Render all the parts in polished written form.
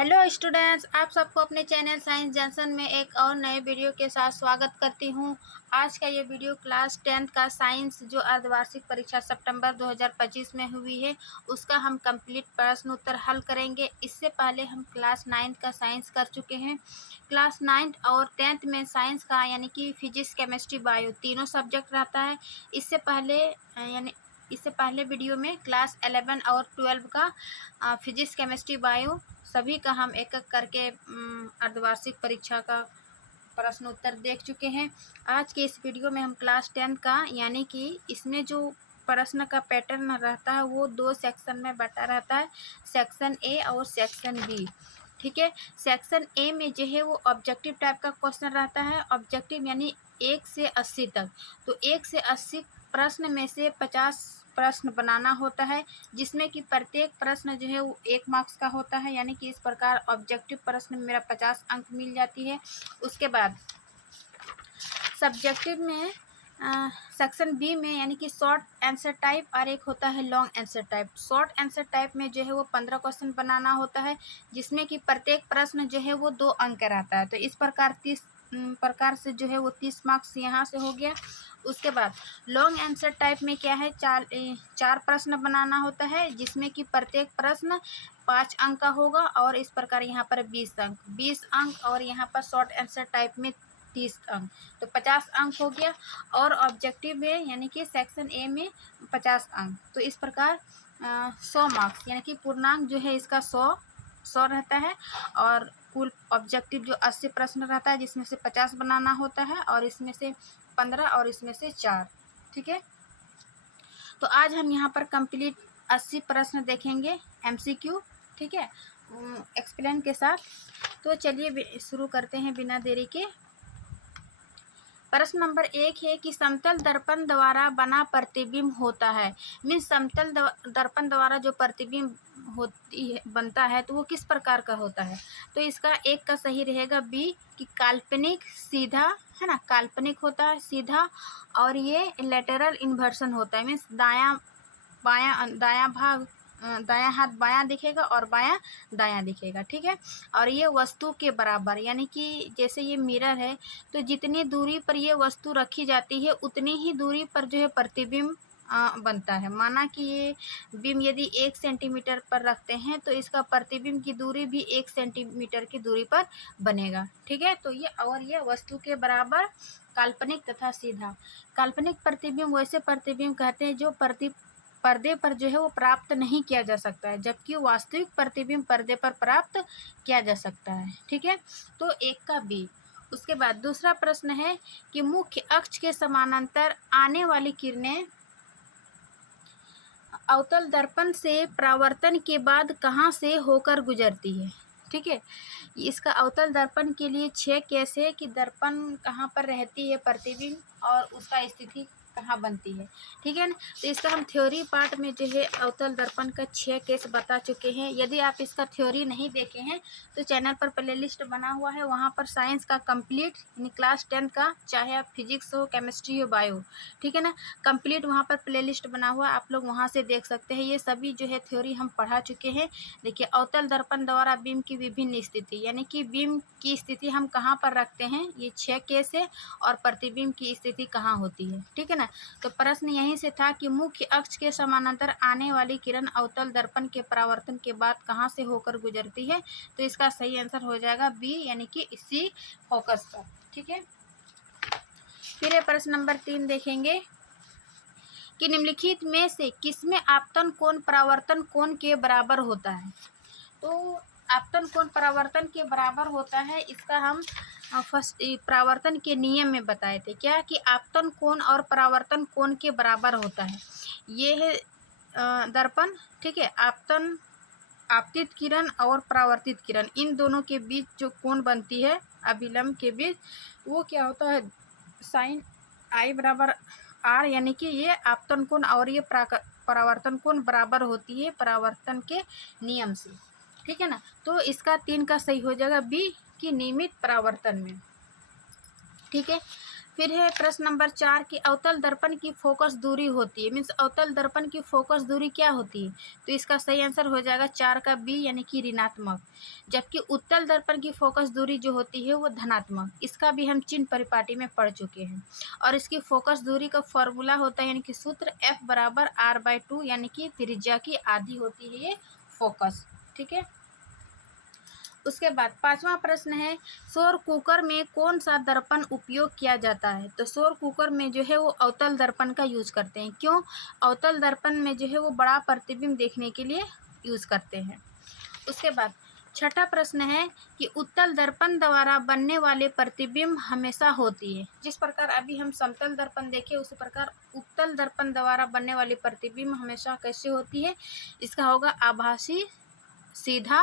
Hello students, आप सबको अपने चैनल साइंस जंक्शन में एक और नए वीडियो के साथ स्वागत करती हूं। आज का ये वीडियो क्लास 10th का साइंस जो अर्धवार्षिक परीक्षा सितंबर 2025 में हुई है उसका हम कंप्लीट प्रश्न उत्तर हल करेंगे। इससे पहले हम क्लास 9th का साइंस कर चुके हैं। क्लास 9th और 10th में साइंस का यानी कि फिजिक्स, केमिस्ट्री, बायो तीनों सब्जेक्ट रहता है। इससे पहले वीडियो में क्लास 11 और 12 का फिजिक्स, केमिस्ट्री, बायो सभी का हम एक एक करके अर्धवार्षिक परीक्षा का प्रश्न उत्तर देख चुके हैं। आज के इस वीडियो में हम क्लास 10 का यानी कि इसमें जो प्रश्न का पैटर्न रहता है वो दो सेक्शन में बटा रहता है, सेक्शन ए और सेक्शन बी। ठीक है, सेक्शन ए में जो है वो ऑब्जेक्टिव टाइप का क्वेश्चन रहता है। ऑब्जेक्टिव यानी 1 से 80 तक। तो 1 से 80 प्रश्न में से 50 प्रश्न बनाना होता है, जिसमें कि प्रत्येक प्रश्न जो है वो 1 मार्क्स का होता है। यानी कि इस प्रकार ऑब्जेक्टिव प्रश्न में मेरा 50 अंक मिल जाती है। उसके बाद सब्जेक्टिव में सेक्शन बी में यानी कि शॉर्ट आंसर टाइप और एक होता है long answer type. Short answer type में जो है वो 15 क्वेश्चन बनाना होता है, जिसमें कि प्रत्येक प्रश्न जो है वो 2 अंक का रहता है। तो इस प्रकार 30 प्रकार से जो है वो 30 मार्क्स यहाँ से हो गया। उसके बाद लॉन्ग आंसर टाइप में क्या है, चार प्रश्न बनाना होता है, जिसमें कि प्रत्येक प्रश्न 5 अंक का होगा। और इस प्रकार यहाँ पर 20 अंक और यहाँ पर शॉर्ट आंसर टाइप में 30 अंक, तो 50 अंक हो गया। और ऑब्जेक्टिव में यानी कि सेक्शन ए में 50 अंक। तो इस प्रकार 100 मार्क्स यानी कि पूर्णांक जो है इसका 100 रहता है। और कुल ऑब्जेक्टिव जो 80 प्रश्न रहता है, जिसमें से 50 बनाना होता है और इसमें से 15 और इसमें से 4। ठीक है, तो आज हम यहाँ पर कंप्लीट 80 प्रश्न देखेंगे एमसीक्यू। ठीक है, एक्सप्लेन के साथ। तो चलिए शुरू करते हैं बिना देरी के। प्रश्न नंबर 1 है कि समतल दर्पण द्वारा बना प्रतिबिंब होता है। मीन्स समतल दर्पण द्वारा जो प्रतिबिंब बनता है तो वो किस प्रकार का होता है। तो इसका एक का सही रहेगा बी कि काल्पनिक सीधा, है ना, काल्पनिक होता है सीधा। और ये लेटरल इन्वर्सन होता है, मीन्स दायां भाग दायां हाथ बायां दिखेगा और बायां दायां दिखेगा। ठीक है, और ये वस्तु के बराबर यानी कि जैसे ये मिरर है तो जितनी दूरी पर ये वस्तु रखी जाती है उतनी ही दूरी पर जो है प्रतिबिंब बनता है। माना कि ये बिंब यदि 1 सेंटीमीटर पर रखते हैं तो इसका प्रतिबिंब की दूरी भी 1 सेंटीमीटर की दूरी पर बनेगा। ठीक है, तो ये वस्तु के बराबर काल्पनिक तथा सीधा। काल्पनिक प्रतिबिंब वैसे प्रतिबिंब कहते हैं जो पर्दे पर जो है वो प्राप्त नहीं किया जा सकता है, जबकि वास्तविक प्रतिबिंब पर्दे पर प्राप्त किया जा सकता है। ठीक है, तो एक का बी। उसके बाद दूसरा प्रश्न है कि मुख्य अक्ष के समानांतर आने वाली किरणें अवतल दर्पण से परावर्तन के बाद कहाँ से होकर गुजरती है। ठीक है, इसका अवतल दर्पण के लिए 6 केस है कि दर्पण कहाँ पर रहती है प्रतिबिंब और उसका स्थिति कहाँ बनती है। ठीक है ना, तो इसका हम थ्योरी पार्ट में जो है अवतल दर्पण का 6 केस बता चुके हैं। यदि आप इसका थ्योरी नहीं देखे हैं तो चैनल पर प्लेलिस्ट बना हुआ है, वहाँ पर साइंस का कंप्लीट यानी क्लास 10 का, चाहे आप फिजिक्स हो, केमिस्ट्री हो, बायो, ठीक है ना, कंप्लीट वहाँ पर प्लेलिस्ट बना हुआ है, आप लोग वहाँ से देख सकते हैं। ये सभी जो है थ्योरी हम पढ़ा चुके हैं। देखिए, अवतल दर्पण द्वारा बीम की विभिन्न स्थिति यानी कि बीम की स्थिति हम कहाँ पर रखते हैं, ये 6 केस है। और प्रतिबिंब की स्थिति कहाँ होती है। ठीक है ना, तो प्रश्न यहीं से था कि मुख्य अक्ष के समानांतर आने वाली किरण अवतल दर्पण के परावर्तन के बाद कहाँ से होकर गुजरती है। तो इसका सही आंसर हो जाएगा बी यानी कि इसी फोकस पर। ठीक है, फिर ये प्रश्न नंबर 3 देखेंगे कि निम्नलिखित में से किसमें आपतन कोण परावर्तन कोण के बराबर होता है। तो आपतन कोण परावर्तन के बराबर होता है, इसका हम फर्स्ट परावर्तन के नियम में बताए थे क्या कि आपतन कोण और परावर्तन कोण के बराबर होता है। ये है दर्पण। ठीक है, आपतित किरण और परावर्तित किरण, इन दोनों के बीच जो कोण बनती है अभिलंब के बीच, वो क्या होता है, साइन आई बराबर आर, यानी कि ये आपतन कोण और ये परावर्तन कोण बराबर होती है परावर्तन के नियम से। ठीक है ना, तो इसका 3 का सही हो जाएगा बी की नियमित परावर्तन में। ठीक है। फिर है प्रश्न नंबर 4 कि अवतल दर्पण की फोकस दूरी होती है, मीन्स अवतल दर्पण की फोकस दूरी क्या होती है? तो इसका सही आंसर हो जाएगा 4 का बी यानी कि ऋणात्मक। जबकि उत्तल दर्पण की फोकस दूरी जो होती है वो धनात्मक। इसका भी हम चिन्ह परिपाटी में पढ़ चुके हैं। और इसकी फोकस दूरी का फॉर्मूला होता है यानी कि सूत्र F बराबर R/2 यानी कि त्रिज्या की आधी होती है ये फोकस। ठीक है। उसके बाद 5वां प्रश्न है सौर कुकर में कौन सा दर्पण उपयोग किया जाता है? तो सौर कुकर में जो है वो अवतल दर्पण का यूज करते हैं। क्यों? अवतल दर्पण में जो है वो बड़ा प्रतिबिंब देखने के लिए यूज करते हैं। उसके बाद 6ठा प्रश्न है कि उत्तल दर्पण द्वारा बनने वाले प्रतिबिंब हमेशा होती है। जिस प्रकार अभी हम समतल दर्पण देखे उसी प्रकार उत्तल दर्पण द्वारा बनने वाली प्रतिबिंब हमेशा कैसे होती है? इसका होगा आभासी, सीधा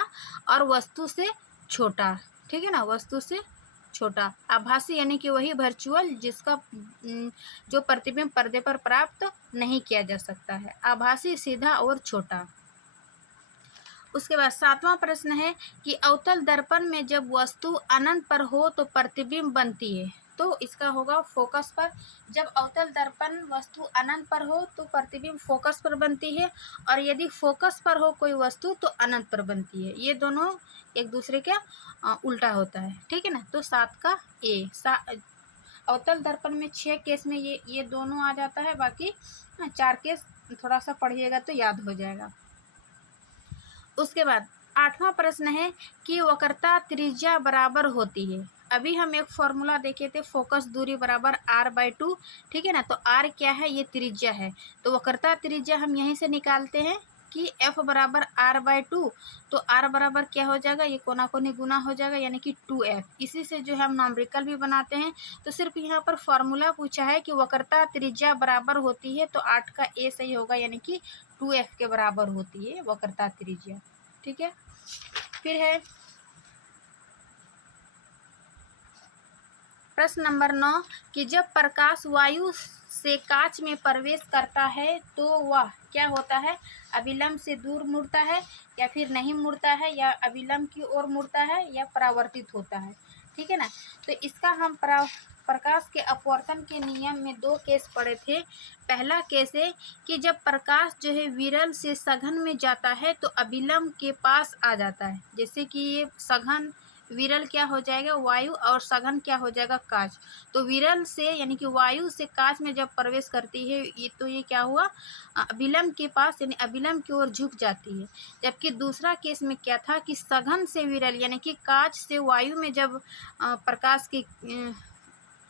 और वस्तु से छोटा। ठीक है ना, वस्तु से छोटा। आभासी यानी कि वही वर्चुअल जिसका जो प्रतिबिंब पर्दे पर प्राप्त नहीं किया जा सकता है। आभासी, सीधा और छोटा। उसके बाद 7वां प्रश्न है कि अवतल दर्पण में जब वस्तु अनंत पर हो तो प्रतिबिंब बनती है। तो इसका होगा फोकस पर। जब अवतल दर्पण वस्तु अनंत पर हो तो प्रतिबिंब फोकस पर बनती है, और यदि फोकस पर हो कोई वस्तु तो अनंत पर बनती है। ये दोनों एक दूसरे के उल्टा होता है। ठीक है ना। तो 7 का ए। अवतल दर्पण में 6 केस में ये दोनों आ जाता है, बाकी 4 केस थोड़ा सा पढ़िएगा तो याद हो जाएगा। उसके बाद 8वां प्रश्न है कि वक्रता त्रिज्या बराबर होती है। अभी हम एक फॉर्मूला देखे थे, फोकस दूरी बराबर R/2। ठीक है ना। तो R क्या है? ये त्रिज्या है। तो वक्रता त्रिज्या हम यहीं से निकालते हैं कि F बराबर R/2। तो R बराबर क्या हो जाएगा? ये कोना कोनी गुना हो जाएगा यानी कि 2F। इसी से जो है हम नॉमरिकल भी बनाते हैं। तो सिर्फ यहाँ पर फॉर्मूला पूछा है कि वक्रता त्रिज्या बराबर होती है, तो 8 का ए सही होगा यानी कि 2F के बराबर होती है वक्रता त्रिज्या। ठीक है। फिर है प्रश्न नंबर 9 कि जब प्रकाश वायु से कांच में प्रवेश करता है तो वह क्या होता है? अभिलंब से दूर मुड़ता है, या फिर नहीं मुड़ता है, या अभिलंब की ओर मुड़ता है, या परावर्तित होता है। ठीक है ना। तो इसका हम प्रकाश के अपवर्तन के नियम में 2 केस पढ़े थे। पहला केस है कि जब प्रकाश जो है विरल से सघन में जाता है तो अभिलंब के पास आ जाता है। जैसे कि ये सघन, विरल क्या हो जाएगा? वायु, और सघन क्या हो जाएगा? कांच। तो विरल से यानी कि वायु से कांच में जब प्रवेश करती है ये, तो ये क्या हुआ? अभिलंब के पास यानी अभिलंब की ओर झुक जाती है। जबकि दूसरा केस में क्या था कि सघन से विरल यानी कि कांच से वायु में जब प्रकाश की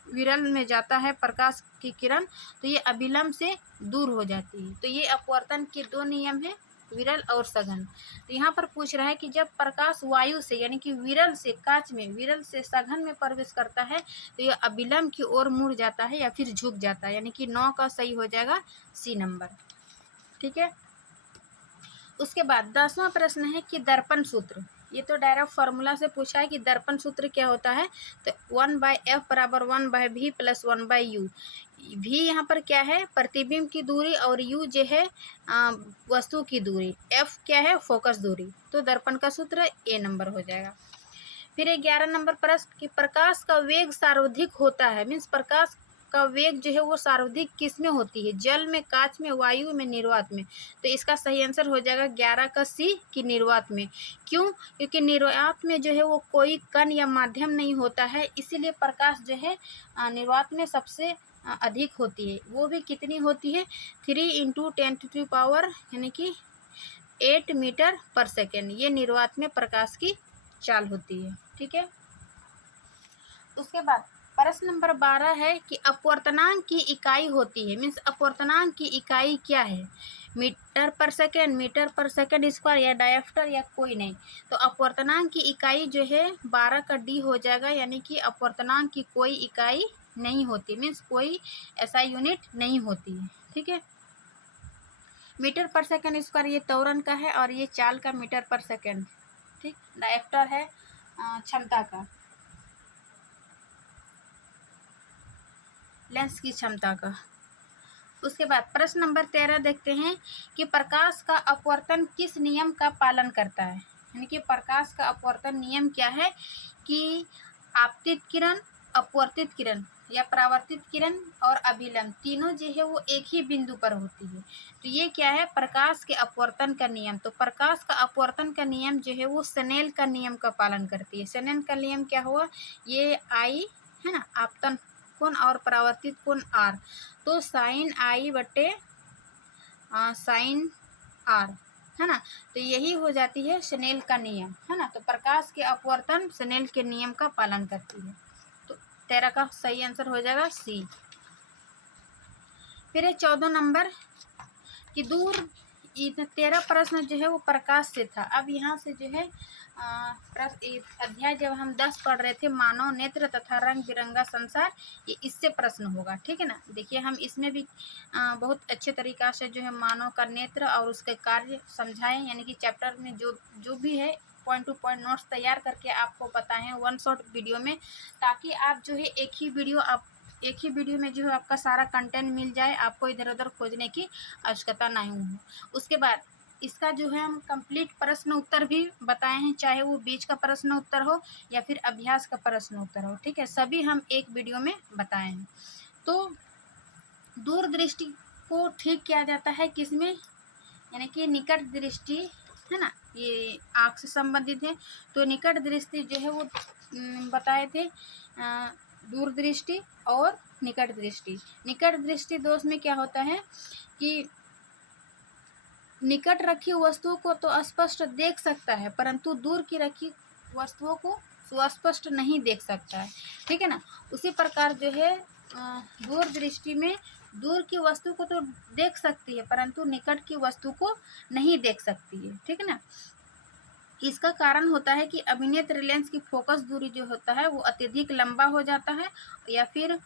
विरल में जाता है प्रकाश की किरण, तो ये अभिलंब से दूर हो जाती है। तो ये अपवर्तन के 2 नियम हैं, विरल और सघन। तो यहाँ पर पूछ रहा है कि जब प्रकाश वायु से यानी कि विरल से कांच में, विरल से सघन में प्रवेश करता है तो यह अभिलंब की ओर मुड़ जाता है या फिर झुक जाता है, यानी कि 9 का सही हो जाएगा सी नंबर। ठीक है। उसके बाद 10वां प्रश्न है कि दर्पण सूत्र। ये तो डायरेक्ट फॉर्मूला से पूछा है कि दर्पण सूत्र क्या होता है। तो 1/f बराबर 1/v प्लस 1/u। भी यहाँ पर क्या है? प्रतिबिंब की दूरी, और u जो है वस्तु की दूरी। f क्या है? फोकस दूरी। तो दर्पण का सूत्र ए नंबर हो जाएगा। फिर 11 नंबर प्रश्न कि प्रकाश का वेग सार्वधिक होता है, मीन्स प्रकाश का वेग जो है वो सार्वधिक किस में होती है? जल में, कांच में, वायु में, निर्वात में। तो इसका सही आंसर हो जाएगा 11 का सी कि निर्वात में। क्यों? क्योंकि निर्वात में जो है वो कोई कण या माध्यम नहीं होता है, इसीलिए प्रकाश जो है निर्वात में सबसे अधिक होती है। वो भी कितनी होती है? 3 × 10⁻⁴ यानी कि 8 मीटर पर सेकेंड। ये निर्वात में प्रकाश की चाल होती है। ठीक है। उसके बाद प्रश्न नंबर 12 है कि अपवर्तनांक की इकाई होती है, मीन्स अपवर्तनांक की इकाई क्या है? मीटर पर सेकेंड, मीटर पर सेकेंड स्क्वायर, या डायप्टर, या कोई नहीं। तो अपवर्तनांक की इकाई जो है 12 का डी हो जाएगा, यानी कि अपवर्तनांक की कोई इकाई नहीं होती, मीन्स कोई ऐसा यूनिट नहीं होती है। ठीक है। मीटर पर सेकेंड स्क्वायर ये त्वरण का है, और ये चाल का मीटर पर सेकेंड। ठीक। डायप्टर है क्षमता का, लेंस की क्षमता का। उसके बाद प्रश्न नंबर 13 देखते हैं कि प्रकाश का अपवर्तन किस नियम का पालन करता है? यानी कि प्रकाश का अपवर्तन नियम क्या है कि आपतित किरण, अपवर्तित किरण या परावर्तित किरण और अभिलंब तीनों जो है वो एक ही बिंदु पर होती है। तो ये क्या है, प्रकाश के अपवर्तन का नियम। तो प्रकाश का अपवर्तन का नियम जो है वो स्नेल का नियम का पालन करती है। स्नेल का नियम क्या हुआ, ये आई है ना, आपतन कोण और परावर्तित कोण आर, तो साइन आई बटे साइन आर है ना, तो यही हो जाती है स्नेल का नियम है ना। तो प्रकाश के अपवर्तन स्नेल के नियम का पालन करती है। तो 13 का सही आंसर हो जाएगा सी। फिर है 14 नंबर कि दूर 13 प्रश्न जो है वो प्रकाश से था। अब यहाँ से जो है अध्याय जब हम 10 पढ़ रहे थे, मानव नेत्र तथा रंग बिरंगा संसार, ये इससे प्रश्न होगा, ठीक है ना। देखिए हम इसमें भी बहुत अच्छे तरीक़ा से जो है मानव का नेत्र और उसके कार्य समझाएं, यानी कि चैप्टर में जो भी है पॉइंट टू पॉइंट नोट्स तैयार करके आपको बताएं वन शॉट वीडियो में, ताकि आप जो है एक ही वीडियो में जो है आपका सारा कंटेंट मिल जाए, आपको इधर उधर खोजने की आवश्यकता नहीं हो। उसके बाद इसका जो है हम कंप्लीट प्रश्न उत्तर भी बताए हैं, चाहे वो बीच का प्रश्न उत्तर हो या फिर अभ्यास का प्रश्न उत्तर हो, ठीक है, सभी हम एक वीडियो में बताए हैं। तो दूरदृष्टि को ठीक किया जाता है किसमें, यानी कि निकट दृष्टि है ना, ये आँख से संबंधित है। तो निकट दृष्टि जो है वो बताए थे दूरदृष्टि और निकट दृष्टि। निकट दृष्टि दोष में क्या होता है कि निकट रखी वस्तुओं को तो स्पष्ट देख सकता है, परंतु दूर की रखी वस्तुओं को सुस्पष्ट नहीं देख सकता है, ठीक है ना। उसी प्रकार जो है दूर दृष्टि में दूर की वस्तु को तो देख सकती है, परंतु निकट की वस्तु को नहीं देख सकती है, ठीक है ना। इसका कारण होता है कि अभिनेत्र लेंस की फोकस दूरी जो होता है वो अत्यधिक लंबा हो जाता है, या फिर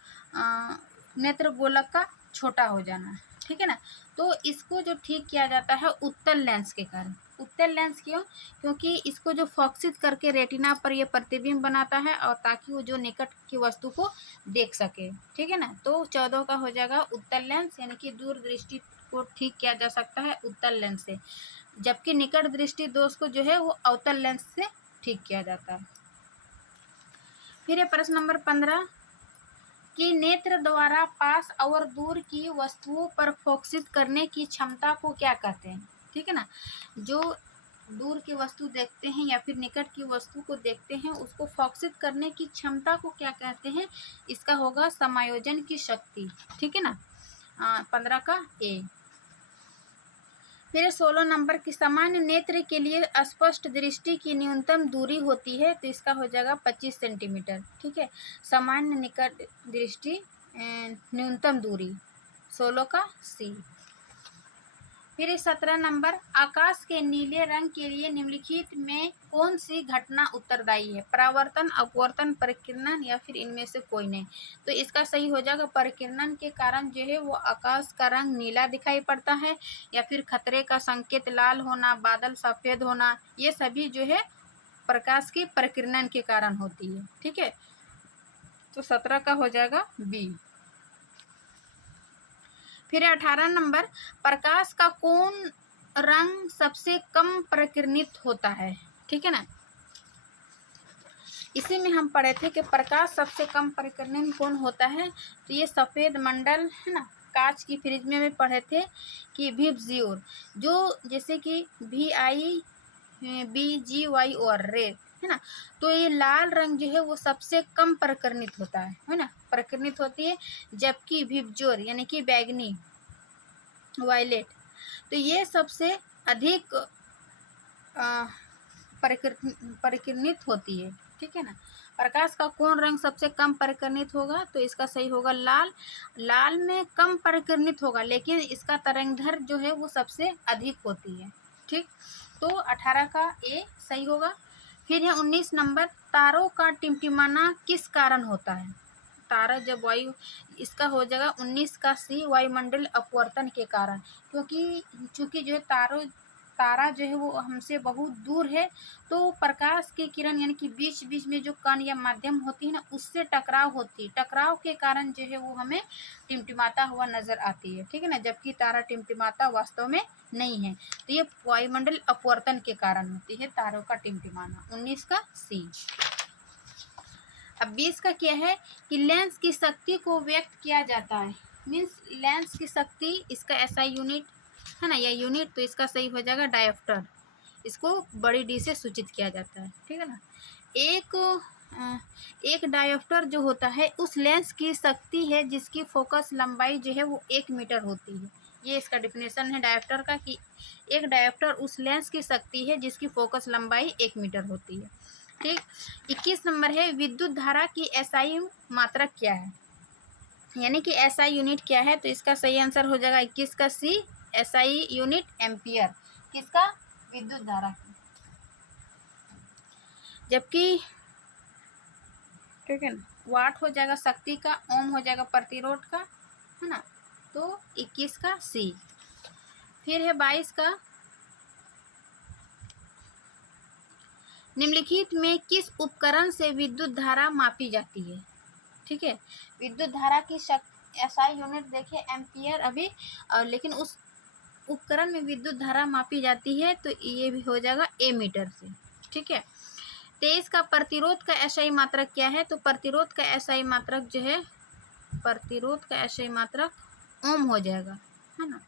नेत्र गोलक का छोटा हो जाना, ठीक है ना। तो इसको जो ठीक किया जाता है उत्तल लेंस के कारण। उत्तल लेंस क्यों, क्योंकि इसको जो फोकसित करके रेटिना पर ये प्रतिबिंब बनाता है, और ताकि वो जो निकट की वस्तु को देख सके, ठीक है ना। तो 14 का हो जाएगा उत्तल लेंस, यानी कि दूर दृष्टि को ठीक किया जा सकता है उत्तल लेंस से, जबकि निकट दृष्टि दोष को जो है वो अवतल लेंस से ठीक किया जाता है। फिर है प्रश्न नंबर 15 कि नेत्र द्वारा पास और दूर की वस्तुओं पर फोकसित करने की क्षमता को क्या कहते हैं, ठीक है ना। जो दूर की वस्तु देखते हैं या फिर निकट की वस्तु को देखते हैं, उसको फोकसित करने की क्षमता को क्या कहते हैं, इसका होगा समायोजन की शक्ति, ठीक है ना। 15 का ए। फिर 16 नंबर की सामान्य नेत्र के लिए स्पष्ट दृष्टि की न्यूनतम दूरी होती है, तो इसका हो जाएगा 25 सेंटीमीटर, ठीक है। सामान्य निकट दृष्टि न्यूनतम दूरी 16 का सी। फिर 17 नंबर आकाश के नीले रंग के लिए निम्नलिखित में कौन सी घटना उत्तरदायी है, परावर्तन, अपवर्तन, परिकिरणन या फिर इनमें से कोई नहीं। तो इसका सही हो जाएगा परिकिरणन के कारण जो है वो आकाश का रंग नीला दिखाई पड़ता है, या फिर खतरे का संकेत लाल होना, बादल सफ़ेद होना, ये सभी जो है प्रकाश की परिकिरणन के कारण होती है, ठीक है। तो 17 का हो जाएगा बी। फिर 18 नंबर प्रकाश का कौन रंग सबसे कम परिकिरणित होता है, ठीक है ना। इसी में हम पढ़े थे कि प्रकाश सबसे कम परिकिरणित कौन होता है, तो ये सफ़ेद मंडल है ना, कांच की फ्रिज में पढ़े थे कि विबज्योर, जो जैसे कि VIBGY और रेड है ना, तो ये लाल रंग जो है वो सबसे कम परिकिरणित होता है ना, परिकिरणित होती है, जबकि विबज्योर यानी कि बैगनी वायलेट, तो ये सबसे अधिक परिकिरणित होती है, ठीक है ना। प्रकाश का कौन रंग सबसे कम परिकिरणित होगा, तो इसका सही होगा लाल। लाल में कम परिकिरणित होगा, लेकिन इसका तरंगदैर्घ्य जो है वो सबसे अधिक होती है, ठीक। तो 18 का ए सही होगा। फिर है 19 नंबर तारों का टिमटिमाना किस कारण होता है, तारा जब वायु, इसका हो जाएगा 19 का सी, वायुमंडल अपवर्तन के कारण, क्योंकि चूंकि जो है तारा जो है वो हमसे बहुत दूर है, तो प्रकाश की किरण यानी कि बीच बीच में जो कण या माध्यम होती है ना, उससे टकराव होती है, टकराव के कारण जो है वो हमें टिमटिमाता हुआ नजर आती है, ठीक है ना, जबकि तारा टिमटिमाता वास्तव में नहीं है। तो ये वायुमंडल अपवर्तन के कारण होती है तारों का टिमटिमाना, 19 का सी। अब 20 का क्या है कि लेंस की शक्ति को व्यक्त किया जाता है, मीन्स लेंस की शक्ति, इसका एसआई यूनिट है ना, या यूनिट, तो इसका सही हो जाएगा डायोप्टर, इसको बड़ी डी से सूचित किया जाता है, ठीक है ना। एक डायोप्टर जो होता है उस लेंस की शक्ति है जिसकी फोकस लंबाई जो है वो 1 मीटर होती है। ये इसका डिफिनेशन है डायोप्टर का कि एक डायोप्टर उस लेंस की शक्ति है जिसकी फोकस लंबाई 1 मीटर होती है, ठीक। 21 नंबर है विद्युत धारा की एसआई मात्रक क्या है, यानी कि एसआई यूनिट क्या है, तो इसका सही आंसर हो जाएगा 21 का सी, एसआई यूनिट एम्पियर, किसका, विद्युत धारा की। जबकि ठीक है ना, वाट हो जाएगा शक्ति का, ओम हो जाएगा प्रतिरोध का, है ना, तो 21 का सी। फिर है 22 का, निम्नलिखित में किस उपकरण से विद्युत धारा मापी जाती है, ठीक है। विद्युत धारा की एसआई यूनिट देखिए एम्पियर अभी, और लेकिन उस उपकरण में विद्युत धारा मापी जाती है तो ये भी हो जाएगा ए मीटर से, ठीक है। 23 का प्रतिरोध का एसआई मात्रक क्या है, तो प्रतिरोध का एसआई मात्रक जो है, प्रतिरोध का एसआई मात्रक ओम हो जाएगा, है ना।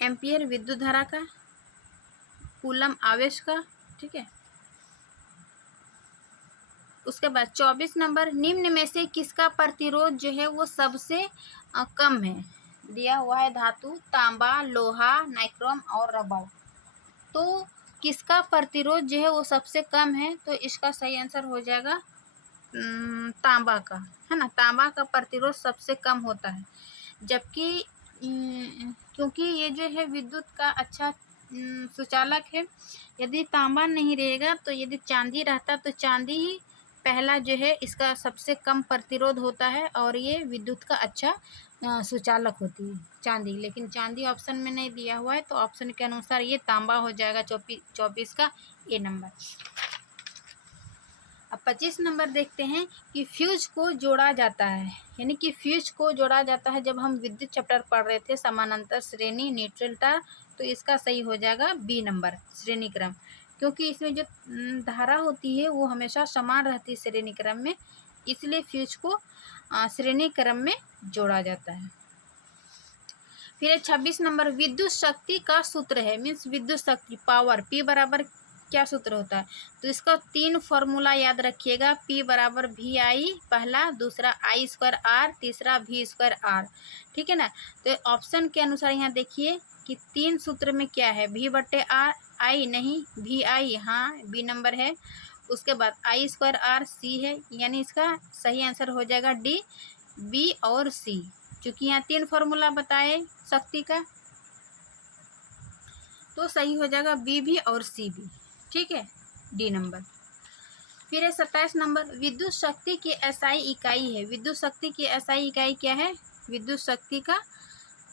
एम्पियर विद्युत धारा का, कूलम आवेश का, ठीक है। उसके बाद 24 नंबर, निम्न में से किसका प्रतिरोध जो है वो सबसे कम है, दिया हुआ है धातु, तांबा, लोहा, नाइक्रोम और रबर, तो किसका प्रतिरोध जो है वो सबसे कम है, तो इसका सही आंसर हो जाएगा तांबा का, है ना। तांबा का प्रतिरोध सबसे कम होता है, जबकि क्योंकि ये जो है विद्युत का अच्छा सुचालक है। यदि तांबा नहीं रहेगा तो यदि चांदी रहता तो चांदी ही पहला जो है इसका सबसे कम प्रतिरोध होता है और ये विद्युत का अच्छा सुचालक होती है चांदी, लेकिन चांदी ऑप्शन में नहीं दिया हुआ है तो ऑप्शन के अनुसार ये तांबा हो जाएगा 24 का ए नंबर। अब 25 नंबर देखते हैं कि फ्यूज को जोड़ा जाता है, यानी कि फ्यूज को जोड़ा जाता है जब हम विद्युत चैप्टर पढ़ रहे थे समानांतर श्रेणी न्यूट्रल तार, तो इसका सही हो जाएगा बी नंबर श्रेणी क्रम, क्योंकि इसमें जो धारा होती है वो हमेशा समान रहती है श्रेणी क्रम में, इसलिए फ्यूज को श्रेणी क्रम में जोड़ा जाता है। फिर 26 नंबर, विद्युत शक्ति का सूत्र है, मीन्स विद्युत शक्ति पावर, पी बराबर क्या सूत्र होता है, तो इसका 3 फॉर्मूला याद रखिएगा। पी बराबर वी आई पहला, दूसरा आई स्क्वायर आर, तीसरा वी स्क्वायर आर, ठीक है ना। तो ऑप्शन के अनुसार यहाँ देखिए कि 3 सूत्र में क्या है, वी बट्टे आर, आई नहीं, वी आई, हाँ बी नंबर है। उसके बाद आई स्क्वायर आर सी है, यानी इसका सही आंसर हो जाएगा डी, बी और सी, क्योंकि यहाँ 3 फॉर्मूला बताए शक्ति का, तो सही हो जाएगा बी भी और सी भी, ठीक है, डी नंबर। फिर है 27 नंबर, विद्युत शक्ति की एसआई इकाई है, विद्युत शक्ति की एसआई इकाई क्या है, विद्युत शक्ति का,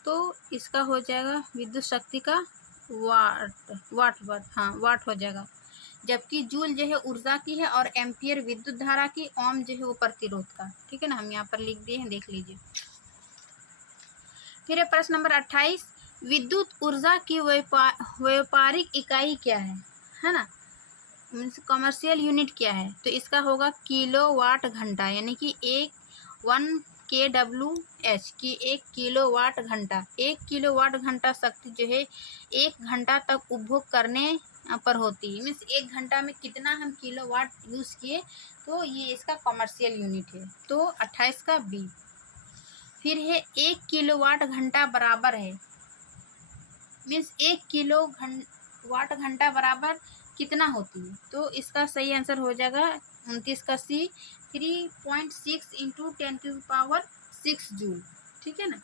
तो इसका हो जाएगा विद्युत शक्ति का वाट, हाँ वाट हो जाएगा, जबकि जूल जो है ऊर्जा की है और एम्पियर विद्युत धारा की, ओम जो है वो प्रतिरोध का, ठीक है ना, हम यहाँ पर लिख दिए हैं, देख लीजिए। फिर है प्रश्न नंबर 28, विद्युत ऊर्जा की व्यापारिक इकाई क्या है ना, मीन्स कमर्शियल यूनिट क्या है, तो इसका होगा किलोवाट घंटा, यानी कि 1 kWh की 1 किलोवाट घंटा, 1 किलोवाट घंटा शक्ति जो है 1 घंटा तक उपभोग करने पर होती है, मीन्स 1 घंटा में कितना हम किलोवाट यूज़ किए, तो ये इसका कमर्शियल यूनिट है, तो 28 का बी। फिर है 1 किलोवाट घंटा बराबर है, मीन्स 1 किलोवाट घंटा बराबर कितना होती है, तो इसका सही आंसर हो जाएगा 29 का सी, 3.6 इंटू 10⁶ जूल, ठीक है ना।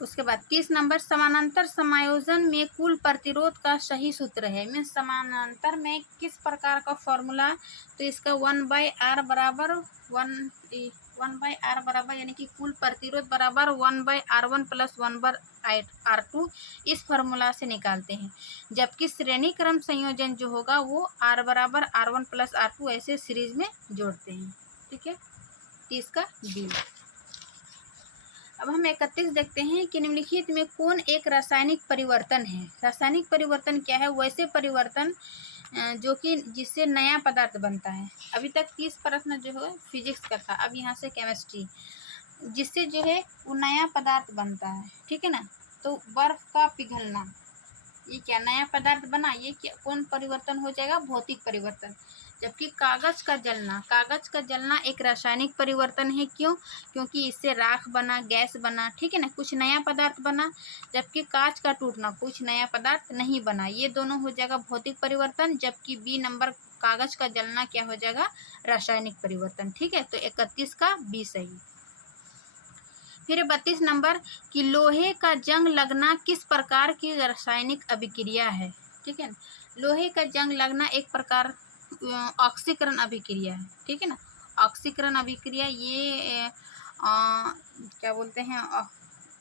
उसके बाद 30 नंबर, समानांतर समायोजन में कुल प्रतिरोध का सही सूत्र है, मीन्स समानांतर में किस प्रकार का फॉर्मूला, तो इसका 1/r बराबर 1/r बराबर, यानी कि कुल प्रतिरोध बराबर 1/r1 प्लस 1/r2, इस फॉर्मूला से निकालते हैं, जबकि श्रेणी क्रम संयोजन जो होगा वो r बराबर r1 प्लस r2 ऐसे सीरीज में जोड़ते हैं, ठीक है, 30 का डी। अब हम 31 देखते हैं कि निम्नलिखित में कौन एक रासायनिक परिवर्तन है। रासायनिक परिवर्तन क्या है? वैसे परिवर्तन जो कि जिससे नया पदार्थ बनता है। अभी तक 30 प्रश्न जो है फिजिक्स का था, अब यहाँ से केमिस्ट्री, जिससे जो है वो नया पदार्थ बनता है, ठीक है ना। तो बर्फ का पिघलना, ये क्या नया पदार्थ बना, ये क्या कौन परिवर्तन हो जाएगा? भौतिक परिवर्तन। जबकि कागज का जलना, कागज का जलना एक रासायनिक परिवर्तन है। क्यों? क्योंकि इससे राख बना, गैस बना, ठीक है ना, कुछ नया पदार्थ बना। जबकि कांच का टूटना, कुछ नया पदार्थ नहीं बना। ये दोनों हो जाएगा भौतिक परिवर्तन। जबकि बी नंबर कागज का जलना क्या हो जाएगा? रासायनिक परिवर्तन, ठीक है। तो 31 का बी सही। फिर 32 नंबर कि लोहे का जंग लगना किस प्रकार की रासायनिक अभिक्रिया है, ठीक है। लोहे का जंग लगना एक प्रकार ऑक्सीकरण अभिक्रिया है, ठीक है ना। ऑक्सीकरण अभिक्रिया ये क्या बोलते हैं,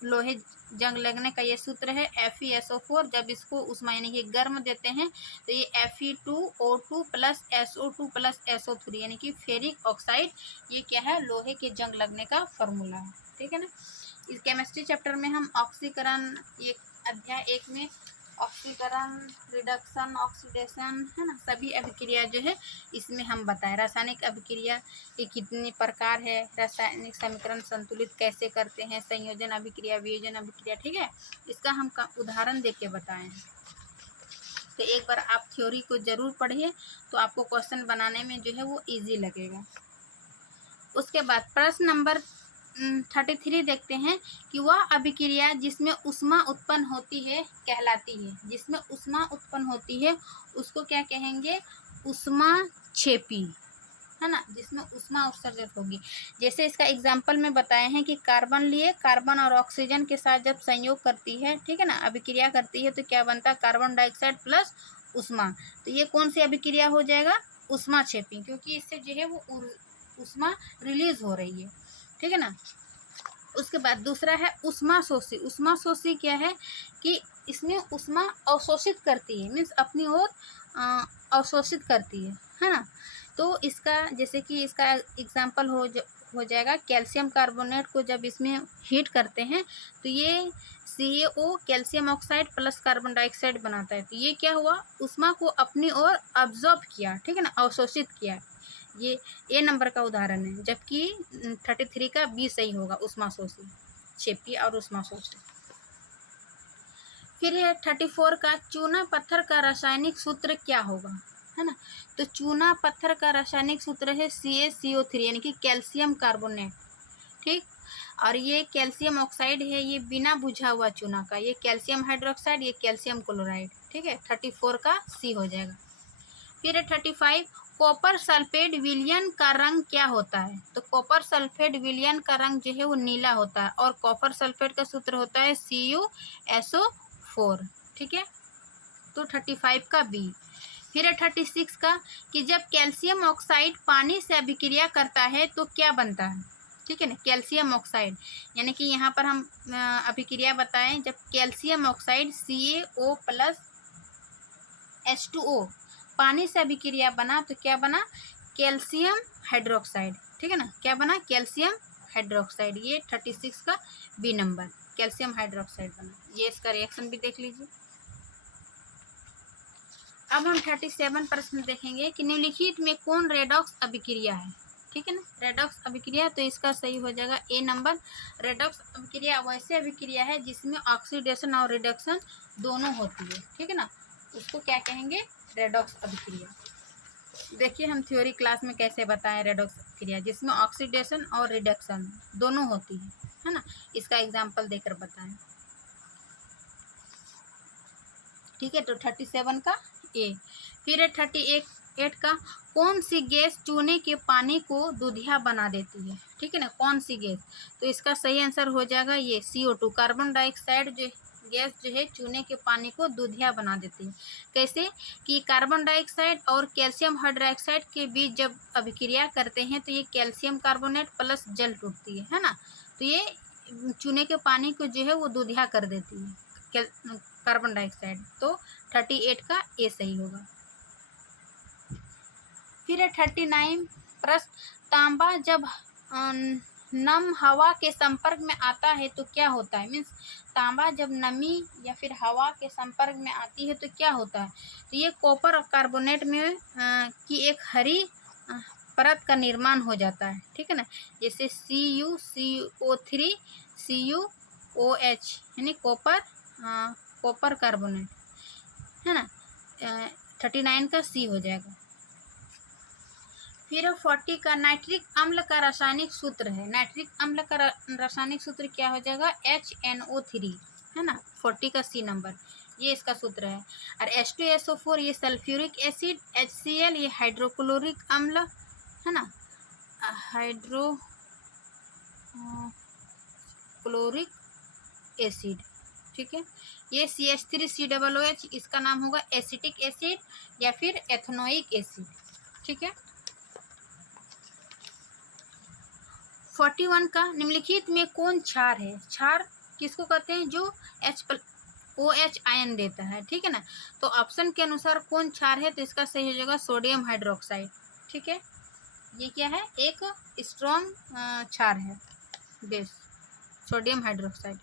लोहे जंग लगने का ये सूत्र है FeSO4। जब इसको उष्मा यानी कि गर्म देते हैं तो ये Fe2O2 plus SO2 plus SO3 यानी कि फेरिक ऑक्साइड, ये क्या है? लोहे के जंग लगने का फॉर्मूला है, ठीक है ना। इस केमिस्ट्री चैप्टर में हम ऑक्सीकरण, ये अध्याय 1 में ऑक्सीकरण, रिडक्शन, ऑक्सीडेशन, है ना, सभी अभिक्रिया जो है इसमें हम बताएं। रासायनिक अभिक्रिया के कितने प्रकार है, रासायनिक समीकरण संतुलित कैसे करते हैं, संयोजन अभिक्रिया, वियोजन अभिक्रिया, ठीक है। इसका हम उदाहरण देके बताएं। तो एक बार आप थ्योरी को जरूर पढ़िए, तो आपको क्वेश्चन बनाने में जो है वो ईजी लगेगा। उसके बाद प्रश्न नंबर 33 देखते हैं कि वह अभिक्रिया जिसमें ऊष्मा उत्पन्न होती है कहलाती है। जिसमें ऊष्मा उत्पन्न होती है उसको क्या कहेंगे? ऊष्माक्षेपी, है ना, जिसमें ऊष्मा उत्सर्जित होगी। जैसे इसका एग्जाम्पल में बताए हैं कि कार्बन लिए, कार्बन और ऑक्सीजन के साथ जब संयोग करती है, ठीक है ना, अभिक्रिया करती है, तो क्या बनता है? कार्बन डाइऑक्साइड प्लस ऊष्मा। तो ये कौन सी अभिक्रिया हो जाएगा? ऊष्माक्षेपी, क्योंकि इससे जो है वो ऊष्मा रिलीज हो रही है, ठीक है ना। उसके बाद दूसरा है ऊष्माशोषी। ऊष्माशोषी क्या है कि इसमें ऊष्मा अवशोषित करती है, मीन्स अपनी ओर अवशोषित करती है ना। तो इसका जैसे कि इसका एग्जाम्पल हो जाएगा कैल्शियम कार्बोनेट को जब इसमें हीट करते हैं तो ये CaO calcium oxide plus carbon dioxide बनाता है। तो ये क्या हुआ? ऊष्मा को अपनी ओर अब्जॉर्ब किया, ठीक है ना, अवशोषित किया। ये ए नंबर का उदाहरण है। जबकि 33 का बी सही होगा, ऊष्माशोषी, क्षेपी और ऊष्माशोषी। फिर है 34 का चूना पत्थर का रासायनिक सूत्र क्या होगा, है ना। तो चूना पत्थर का रासायनिक सूत्र है CaCO3 यानी कि कैल्शियम कार्बोनेट, ठीक। और ये कैल्शियम ऑक्साइड है, ये बिना बुझा हुआ चूना का, ये कैल्शियम हाइड्रोक्साइड, ये कैल्शियम क्लोराइड, ठीक है। 34 का सी हो जाएगा। फिर है 35 कॉपर सल्फेट विलयन का रंग क्या होता है? तो कॉपर सल्फेट विलयन का रंग जो है वो नीला होता है और कॉपर सल्फेट का सूत्र होता है CuSO4, ठीक है। तो 35 का बी। फिर है 36 का कि जब कैल्शियम ऑक्साइड पानी से अभिक्रिया करता है तो क्या बनता है, ठीक है ना, कैल्शियम ऑक्साइड। यानी कि यहाँ पर हम अभिक्रिया बताएं, जब calcium oxide CaO plus H2O पानी से अभिक्रिया बना तो क्या बना? कैल्शियम हाइड्रोक्साइड, ठीक है ना, क्या बना? Calcium hydroxide. ये 36 का बी नंबर, कैल्शियम हाइड्रोक्साइड बना। ये इसका रिएक्शन भी देख लीजिए। अब हम 37 प्रश्न देखेंगे कि निम्नलिखित में कौन रेडॉक्स अभिक्रिया है, ठीक है ना, रेडॉक्स अभिक्रिया। तो इसका सही हो जाएगा ए नंबर। रेडॉक्स अभिक्रिया वैसे अभिक्रिया है जिसमें ऑक्सीडेशन और रिडक्शन दोनों होती है, ठीक है ना, उसको क्या कहेंगे? रेडॉक्स अभिक्रिया। देखिए हम थ्योरी क्लास में कैसे बताएं रेडॉक्स अभिक्रिया, जिसमें ऑक्सीडेशन और रिडक्शन दोनों होती है ना। इसका एग्जाम्पल देकर बताएं, ठीक है। तो 37 का ए। फिर है 38 का कौन सी गैस चूने के पानी को दूधिया बना देती है, ठीक है ना, कौन सी गैस? तो इसका सही आंसर हो जाएगा ये CO2, कार्बन डाइऑक्साइड जो गैस जो है चूने के पानी को दूधिया बना देती है। कैसे? कि कार्बन डाइऑक्साइड और कैल्शियम हाइड्रोक्साइड के बीच जब अभिक्रिया करते हैं तो ये कैल्शियम कार्बोनेट प्लस जल टूटती है ना, तो ये चूने के पानी को जो है वो दूधिया कर देती है कार्बन डाइऑक्साइड। तो 38 का ए सही होगा। फिर है 39 प्रश्न तांबा जब नम हवा के संपर्क में आता है तो क्या होता है, मीन्स तांबा जब नमी या फिर हवा के संपर्क में आती है तो क्या होता है, तो ये कॉपर और कार्बोनेट में की एक हरी परत का निर्माण हो जाता है, ठीक है ना। जैसे CuCO3 CuOH यानी कॉपर कार्बोनेट, है ना। 39 का C हो जाएगा। फिर 40 का नाइट्रिक अम्ल का रासायनिक सूत्र है। नाइट्रिक अम्ल का रासायनिक सूत्र क्या हो जाएगा, HNO3, है ना। 40 का C नंबर, ये इसका सूत्र है। और H2SO4 ये सल्फ्यूरिक एसिड, HCl ये हाइड्रोक्लोरिक अम्ल, है ना, हाइड्रोक्लोरिक एसिड, ठीक है। ये CH3COOH इसका नाम होगा एसिटिक एसिड या फिर एथेनोइक एसिड, ठीक है। 41 का निम्नलिखित में कौन क्षार है। क्षार किसको कहते हैं, जो OH आयन देता है, ठीक है ना। तो ऑप्शन के अनुसार कौन क्षार है, तो इसका सही हो जाएगा सोडियम हाइड्रोक्साइड, ठीक है। ये क्या है, एक स्ट्रॉन्ग क्षार है, बेस सोडियम हाइड्रोक्साइड।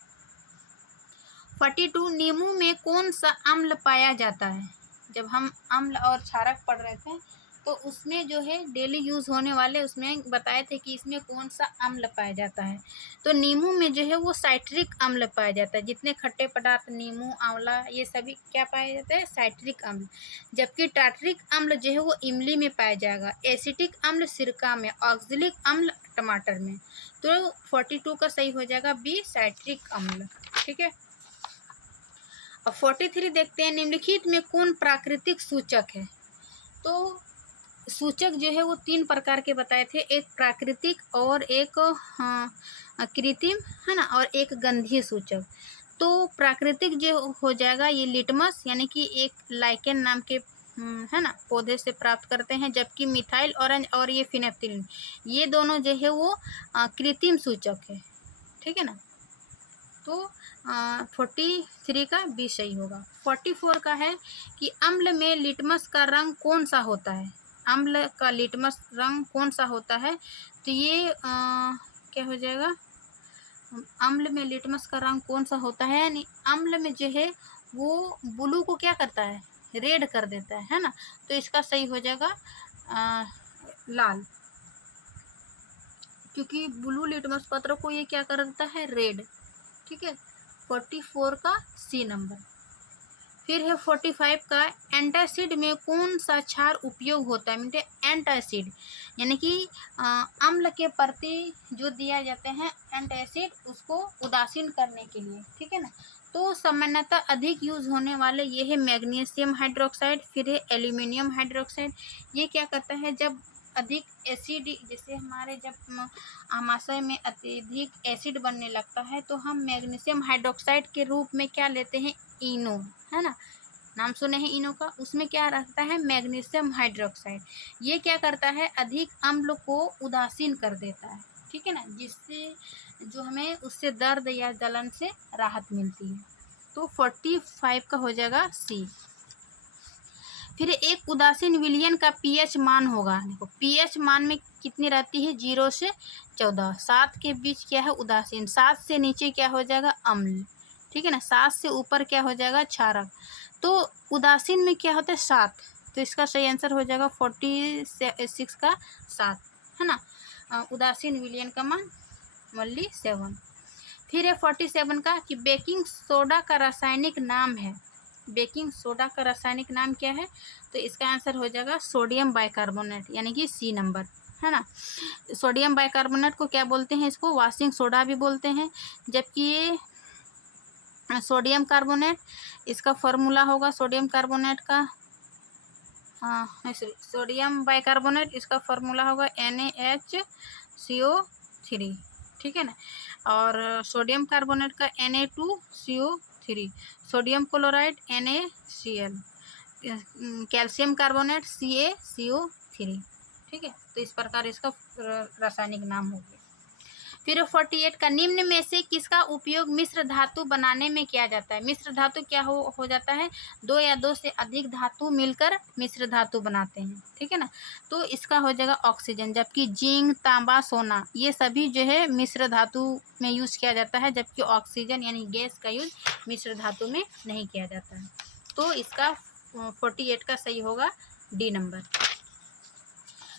42 नींबू में कौन सा अम्ल पाया जाता है। जब हम अम्ल और क्षारक पढ़ रहे थे तो उसमें जो है डेली यूज़ होने वाले उसमें बताए थे कि इसमें कौन सा अम्ल पाया जाता है। तो नींबू में जो है वो साइट्रिक अम्ल पाया जाता है। जितने खट्टे पदार्थ नींबू, आंवला, ये सभी क्या पाया जाता है, साइट्रिक अम्ल। जबकि टार्टरिक अम्ल जो है वो इमली में पाया जाएगा, एसिटिक अम्ल सिरका में, ऑक्जेलिक अम्ल टमाटर में। तो 42 का सही हो जाएगा B साइट्रिक अम्ल, ठीक है। अब 43 देखते हैं, निम्नलिखित में कौन प्राकृतिक सूचक है। तो सूचक जो है वो 3 प्रकार के बताए थे, एक प्राकृतिक और एक कृत्रिम, है ना, और एक गंधीय सूचक। तो प्राकृतिक जो हो जाएगा ये लिटमस यानी कि एक लाइकेन नाम के है ना पौधे से प्राप्त करते हैं, जबकि मिथाइल ऑरेंज और ये फिनेप्थिलिन ये दोनों जो है वो कृत्रिम सूचक है, ठीक है ना। तो 43 का B सही होगा। 44 का है कि अम्ल में लिटमस का रंग कौन सा होता है। अम्ल का लिटमस रंग कौन सा होता है, तो ये क्या हो जाएगा, अम्ल में लिटमस का रंग कौन सा होता है, यानी अम्ल में जो है वो ब्लू को क्या करता है, रेड कर देता है ना। तो इसका सही हो जाएगा लाल, क्योंकि ब्लू लिटमस पत्र को ये क्या कर देता है, रेड, ठीक है। 44 का C नंबर। फिर है 45 का एंटासिड में कौन सा क्षार उपयोग होता है। मतलब एंटासिड यानी कि अम्ल के प्रति जो दिया जाते हैं एंटासिड, उसको उदासीन करने के लिए, ठीक है ना। तो सामान्यतः अधिक यूज होने वाले ये है मैग्नीशियम हाइड्रोक्साइड, फिर है एल्यूमिनियम हाइड्रोक्साइड। ये क्या करता है, जब अधिक एसिड, जैसे हमारे जब आमाशय में अत्यधिक एसिड बनने लगता है तो हम मैग्नीशियम हाइड्रोक्साइड के रूप में क्या लेते हैं, इनो, है ना, नाम सुने हैं इनो का। उसमें क्या रहता है, मैग्नीशियम हाइड्रोक्साइड। ये क्या करता है, अधिक अम्ल को उदासीन कर देता है, ठीक है ना, जिससे जो हमें उससे दर्द या जलन से राहत मिलती है। तो 45 का हो जाएगा C। फिर एक उदासीन विलयन का pH मान होगा। देखो pH मान में कितनी रहती है, 0 से 14। 7 के बीच क्या है, उदासीन। 7 से नीचे क्या हो जाएगा, अम्ल, ठीक है ना। 7 से ऊपर क्या हो जाएगा, क्षारक। तो उदासीन में क्या होता है, 7। तो इसका सही आंसर हो जाएगा 46 का 7, है ना। उदासीन विलयन का मान ओनली 7। फिर है 47 का कि बेकिंग सोडा का रासायनिक नाम है। बेकिंग सोडा का रासायनिक नाम क्या है, तो इसका आंसर हो जाएगा सोडियम बाइकार्बोनेट यानी कि C नंबर, है ना। सोडियम बाइकार्बोनेट को क्या बोलते हैं, इसको वॉशिंग सोडा भी बोलते हैं। जबकि ये सोडियम कार्बोनेट, इसका फॉर्मूला होगा सोडियम कार्बोनेट का, सोडियम बाइकार्बोनेट, इसका फॉर्मूला होगा NaHCO3, ठीक है ना। और सोडियम कार्बोनेट का Na2CO3, sodium chloride NaCl, calcium carbonate CaCO3, ठीक है। तो इस प्रकार इसका रासायनिक नाम हो गया। फिर 48 का निम्न में से किसका उपयोग मिश्र धातु बनाने में किया जाता है। मिश्र धातु क्या हो जाता है, दो या दो से अधिक धातु मिलकर मिश्र धातु बनाते हैं, ठीक है ना। तो इसका हो जाएगा ऑक्सीजन, जबकि जिंक, तांबा, सोना ये सभी जो है मिश्र धातु में यूज किया जाता है, जबकि ऑक्सीजन यानी गैस का यूज मिश्र धातु में नहीं किया जाता है। तो इसका 48 का सही होगा डी नंबर।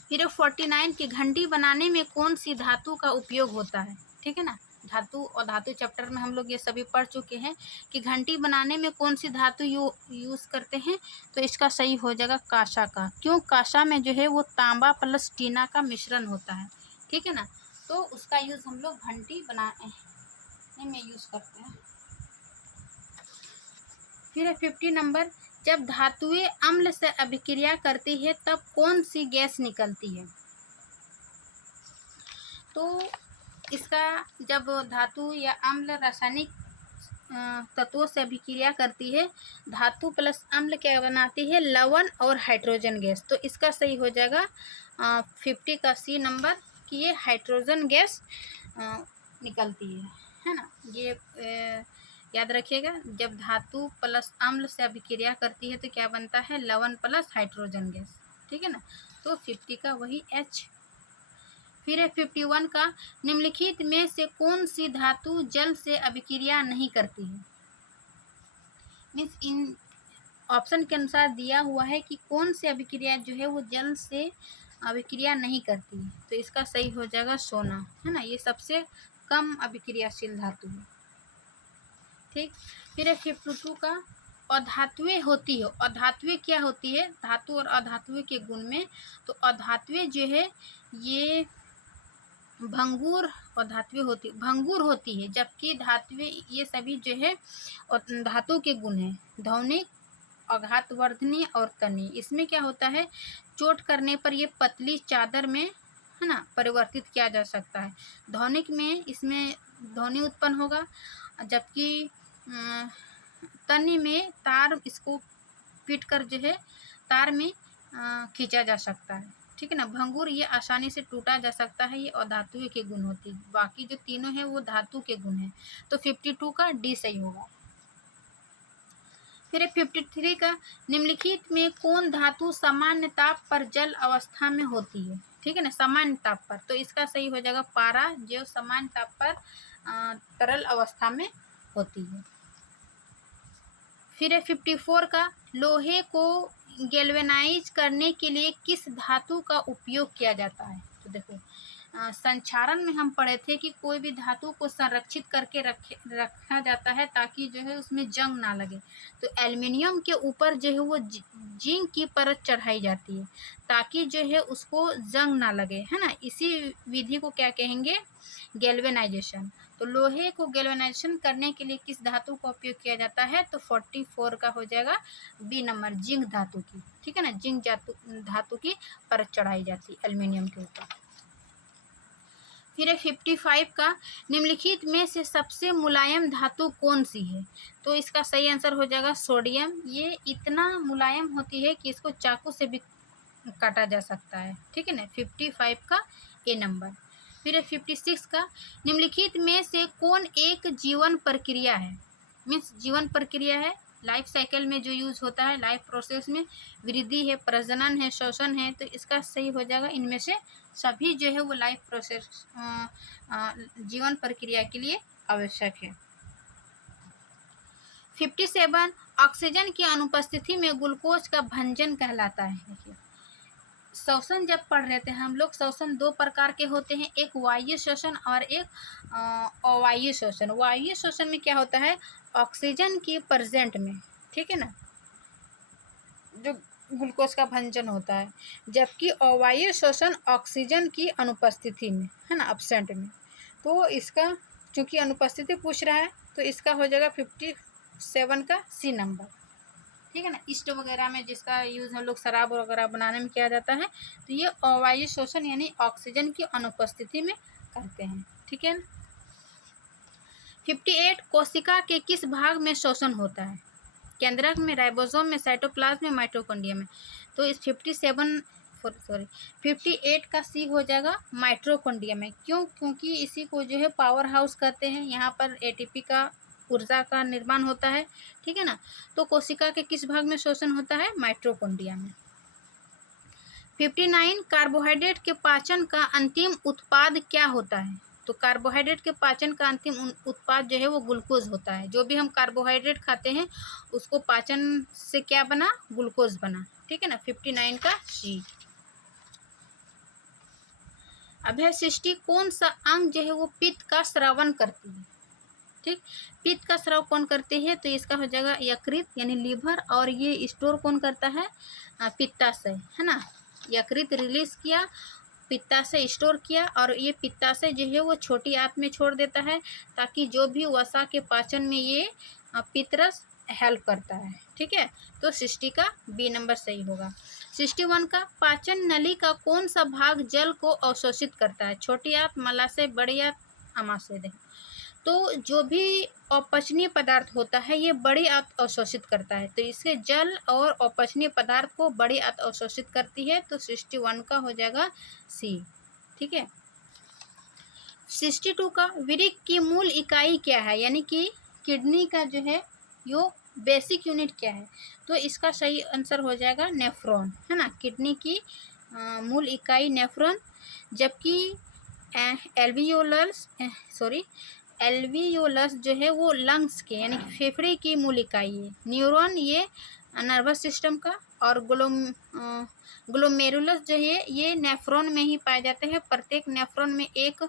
फिर 49 की घंटी बनाने में कौन सी धातु का उपयोग होता है, ठीक है ना। धातु और धातु चैप्टर में हम लोग ये सभी पढ़ चुके हैं कि घंटी बनाने में कौन सी धातु यूज़ करते हैं। तो इसका सही हो जाएगा कांसा का। क्यों, कांसा में जो है वो तांबा प्लस टीना का मिश्रण होता है, ठीक है ना। तो उसका यूज़ हम लोग घंटी बनाने में यूज़ करते हैं। फिर 50 नंबर, जब धातुएं अम्ल से अभिक्रिया करती है तब कौन सी गैस निकलती है। तो इसका जब धातु या अम्ल रासायनिक तत्वों से अभिक्रिया करती है, धातु प्लस अम्ल क्या बनाती है, लवण और हाइड्रोजन गैस। तो इसका सही हो जाएगा 50 का सी नंबर कि ये हाइड्रोजन गैस निकलती है ना। ये याद रखिएगा, जब धातु प्लस अम्ल से अभिक्रिया करती है तो क्या बनता है, लवण प्लस हाइड्रोजन गैस, ठीक है ना। तो 50 का वही एच। फिर 51 का, निम्नलिखित में से कौन सी धातु जल से अभिक्रिया नहीं करती है। मीन्स इन ऑप्शन के अनुसार दिया हुआ है कि कौन सी अभिक्रिया जो है वो जल से अभिक्रिया नहीं करती है। तो इसका सही हो जाएगा सोना, है ना। ये सबसे कम अभिक्रियाशील धातु है, ठीक। फिर 52 का, अधातुएं होती है। अधातुएं क्या होती है, धातु और अधातुएं के गुण में। तो अधातुएं जो है ये भंगुर भंगुर होती है, जबकि धातुएं ये सभी जो है धातु के गुण है, धौनिक, आघातवर्धनी और तनी। इसमें क्या होता है, चोट करने पर ये पतली चादर में, है ना, परिवर्तित किया जा सकता है। धौनिक में इसमें ध्वनि उत्पन्न होगा, जबकि तनी में तार इसको पीट कर जो है तार में खींचा जा सकता है, ठीक है ना। भंगुर ये आसानी से टूटा जा सकता है, ये अधातुएं के गुण होती है। बाकी जो तीनों हैं वो धातु के गुण हैं। तो 52 का डी सही होगा। फिर 53 का, निम्नलिखित में कौन धातु सामान्य ताप पर जल अवस्था में होती है, ठीक है ना, सामान्य ताप पर। तो इसका सही हो जाएगा पारा, जो सामान्य ताप पर तरल अवस्था में होती है। फिर 54 का, लोहे को गैल्वेनाइज करने के लिए किस धातु का उपयोग किया जाता है। तो देखो संक्षारण में हम पढ़े थे कि कोई भी धातु को संरक्षित करके रखा जाता है ताकि जो है उसमें जंग ना लगे। तो एल्युमिनियम के ऊपर जो है वो जिंक की परत चढ़ाई जाती है ताकि जो है उसको जंग ना लगे, है ना। इसी विधि को क्या कहेंगे, गैल्वेनाइजेशन। तो लोहे को गैल्वेनाइजेशन करने के लिए किस धातु का उपयोग किया जाता है। तो 44 का हो जाएगा बी नंबर, जिंक धातु की, ठीक है ना। जिंक धातु की परत चढ़ाई जाती है एल्युमिनियम के ऊपर। फिर 55 का, निम्नलिखित में से सबसे मुलायम धातु कौन सी है। तो इसका सही आंसर हो जाएगा सोडियम। ये इतना मुलायम होती है कि इसको चाकू से भी काटा जा सकता है, ठीक है ना। 55 का ए नंबर। फिर 56 का, निम्नलिखित में से कौन एक जीवन प्रक्रिया है। मीन्स जीवन प्रक्रिया है, लाइफ साइकिल में जो यूज होता है, लाइफ प्रोसेस में वृद्धि है, प्रजनन है, शोषण है। तो इसका सही हो जाएगा इनमें से सभी जो है वो लाइफ प्रोसेस जीवन प्रक्रिया के लिए आवश्यक है। 57, ऑक्सीजन की अनुपस्थिति में ग्लूकोज का भंजन कहलाता है। देखिए श्वसन जब पढ़ रहे थे हम लोग, श्वसन दो प्रकार के होते हैं, एक वायु श्वसन और एक अवायु श्वसन। वायु श्वसन में क्या होता है, ऑक्सीजन की प्रेजेंट में, ठीक है ना, जो ग्लूकोज का भंजन होता है, जबकि अवायु श्वसन ऑक्सीजन की अनुपस्थिति में, है ना, एब्सेंट में। तो इसका चूंकि अनुपस्थिति पूछ रहा है तो इसका हो जाएगा 57 का सी नंबर, ठीक है ना। ईस्ट वगैरह में जिसका यूज़ हम लोग शराब वगैरह बनाने में किया जाता है, तो ये अवायु श्वसन यानी ऑक्सीजन की अनुपस्थिति में करते हैं, ठीक है ना। 58, कोशिका के किस भाग में श्वसन होता है। केंद्रक में, राइबोसोम में, साइटोप्लाज्म में, माइटोकॉन्ड्रिया में। तो इस सॉरी 58 का सी हो जाएगा माइटोकॉन्ड्रिया में। क्यों? क्योंकि इसी को जो है पावर हाउस कहते हैं। यहाँ पर एटीपी का ऊर्जा का निर्माण होता है, ठीक है ना। तो कोशिका के किस भाग में शोषण होता है? माइटोकॉन्ड्रिया में। 59 कार्बोहाइड्रेट के पाचन का अंतिम उत्पाद क्या होता है? तो कार्बोहाइड्रेट के पाचन का अंतिम उत्पाद जो है वो ग्लूकोज होता है। जो भी हम कार्बोहाइड्रेट खाते हैं उसको पाचन से क्या बना? ग्लूकोज बना, ठीक है ना। 59 का सी। अभय सृष्टि कौन सा अंग जो है वो पित्त का स्रावन करती है? ठीक, पित्त का स्राव कौन करते हैं? तो इसका हो जाएगा यकृत यानी लीवर। और ये स्टोर कौन करता है? पित्ताशय, है ना। यकृत रिलीज किया, पित्ताशय स्टोर किया, और ये पित्ताशय जो है वो छोटी आंत में छोड़ देता है ताकि जो भी वसा के पाचन में ये पित्तरस हेल्प करता है, ठीक है। तो सृष्टि का बी नंबर सही होगा। 61 का पाचन नली का कौन सा भाग जल को अवशोषित करता है? छोटी आंत, मलाशय, बड़ी आंत, आमाशय। तो जो भी अपचनीय पदार्थ होता है ये बड़ी आंत अवशोषित करता है। तो इसके जल और अपचनीय पदार्थ को बड़ी आंत अवशोषित करती है। तो 61 का हो जाएगा सी, ठीक है। 62 का वृक्क की मूल इकाई क्या है? यानी कि किडनी का जो है यो बेसिक यूनिट क्या है? तो इसका सही आंसर हो जाएगा नेफ्रॉन, है ना। किडनी की मूल इकाई नेफ्रॉन। जबकि एल्वियोलस जो है वो लंग्स के यानी फेफड़े की मूल इकाई है। न्यूरॉन ये नर्वस सिस्टम का। और ग्लोमेरुलस जो है ये नेफ्रॉन में ही पाए जाते हैं। प्रत्येक नेफ्रॉन में एक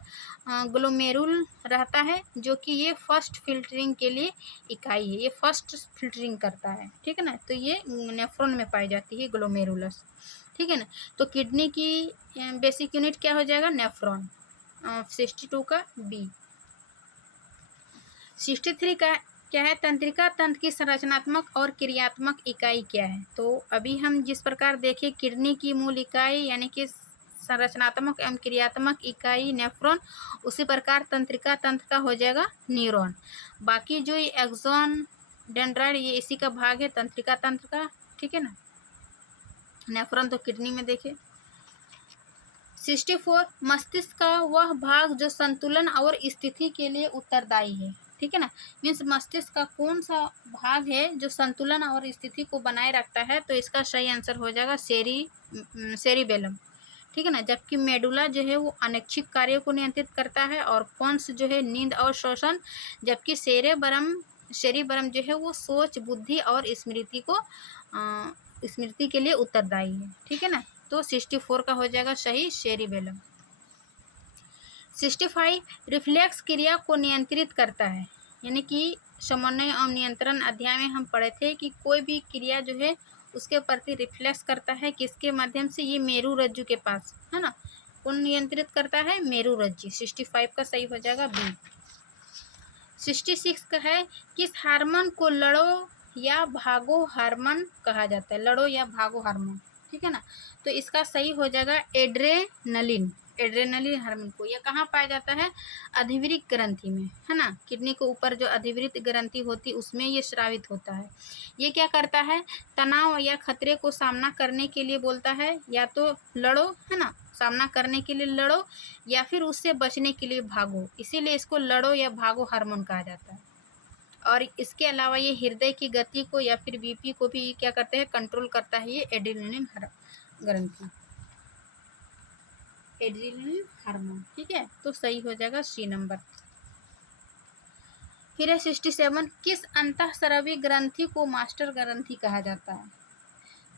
ग्लोमेरुल रहता है जो कि ये फर्स्ट फिल्टरिंग के लिए इकाई है। ये फर्स्ट फिल्टरिंग करता है, ठीक है ना। तो ये नेफ्रॉन में पाई जाती है ग्लोमेरुलस, ठीक है ना। तो किडनी की बेसिक यूनिट क्या हो जाएगा? नेफ्रॉन। 62 का बी। 63 का क्या है? तंत्रिका तंत्र की संरचनात्मक और क्रियात्मक इकाई क्या है? तो अभी हम जिस प्रकार देखें किडनी की मूल इकाई यानी कि संरचनात्मक एवं क्रियात्मक इकाई नेफ्रॉन, उसी प्रकार तंत्रिका तंत्र का हो जाएगा न्यूरॉन। बाकी जो ये एक्सॉन डेंड्राइट ये इसी का भाग है तंत्रिका तंत्र का, ठीक है ना। नेफ्रॉन तो किडनी में देखे। 64 मस्तिष्क का वह भाग जो संतुलन और स्थिति के लिए उत्तरदायी है, ठीक है ना। मीन्स मस्तिष्क का कौन सा भाग है जो संतुलन और स्थिति को बनाए रखता है? तो इसका सही आंसर हो जाएगा सेरिबेलम, ठीक है ना। जबकि मेडुला जो है वो अनैच्छिक कार्यों को नियंत्रित करता है और पोन्स जो है नींद और शोषण। जबकि सेरिबरम जो है वो सोच, बुद्धि और स्मृति के लिए उत्तरदायी है, ठीक है ना। तो 64 का हो जाएगा सही सेरिबेलम। 65 रिफ्लेक्स क्रिया को नियंत्रित करता है। यानी कि समन्वय एवं नियंत्रण अध्याय में हम पढ़े थे कि कोई भी क्रिया जो है उसके प्रति रिफ्लेक्स करता है किसके माध्यम से? ये मेरु रज्जु के पास, है ना। कौन नियंत्रित करता है? मेरु रज्जु। 65 का सही हो जाएगा बी। 66 का है किस हार्मोन को लड़ो या भागो हार्मोन कहा जाता है? लड़ो या भागो हार्मोन, ठीक है ना। तो इसका सही हो जाएगा एड्रेनलिन हार्मोन को। यह कहाँ पाया जाता है? अधिवृक्क ग्रंथि में, है ना। किडनी के ऊपर जो अधिवृक्क ग्रंथि होती है उसमें ये स्रावित होता है। ये क्या करता है? तनाव या खतरे को सामना करने के लिए बोलता है, या तो लड़ो, है ना, सामना करने के लिए लड़ो, या फिर उससे बचने के लिए भागो। इसीलिए इसको लड़ो या भागो हार्मोन कहा जाता है। और इसके अलावा ये हृदय की गति को या फिर बीपी को भी क्या करते हैं? कंट्रोल करता है ये एड्रेनलिन ग्रंथि, एड्रेनलिन हार्मोन, ठीक है। तो सही हो जाएगा सी नंबर। फिर है 67 किस अंतःस्रावी ग्रंथि को मास्टर ग्रंथि कहा जाता है?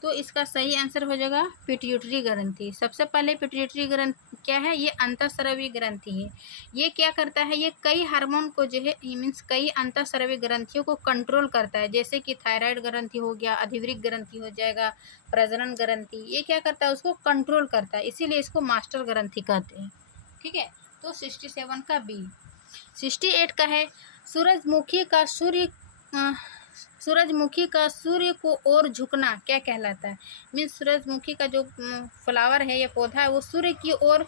तो इसका सही आंसर हो जाएगा पिट्यूटरी ग्रंथि। सबसे पहले पिट्यूटरी ग्रंथि क्या है? ये अंतःस्रावी ग्रंथि है। ये क्या करता है? ये कई हार्मोन को जो है मीन्स कई अंतःस्रावी ग्रंथियों को कंट्रोल करता है। जैसे कि थायराइड ग्रंथि हो गया, अधिवृक्क ग्रंथि हो जाएगा, प्रजनन ग्रंथि, ये क्या करता है? उसको कंट्रोल करता है, इसीलिए इसको मास्टर ग्रंथि कहते हैं, ठीक है। तो 67 का बी। 68 का है सूरजमुखी का सूर्य को ओर झुकना क्या कहलाता है? मीन्स सूरजमुखी का जो फ्लावर है, ये पौधा है, वो सूर्य की ओर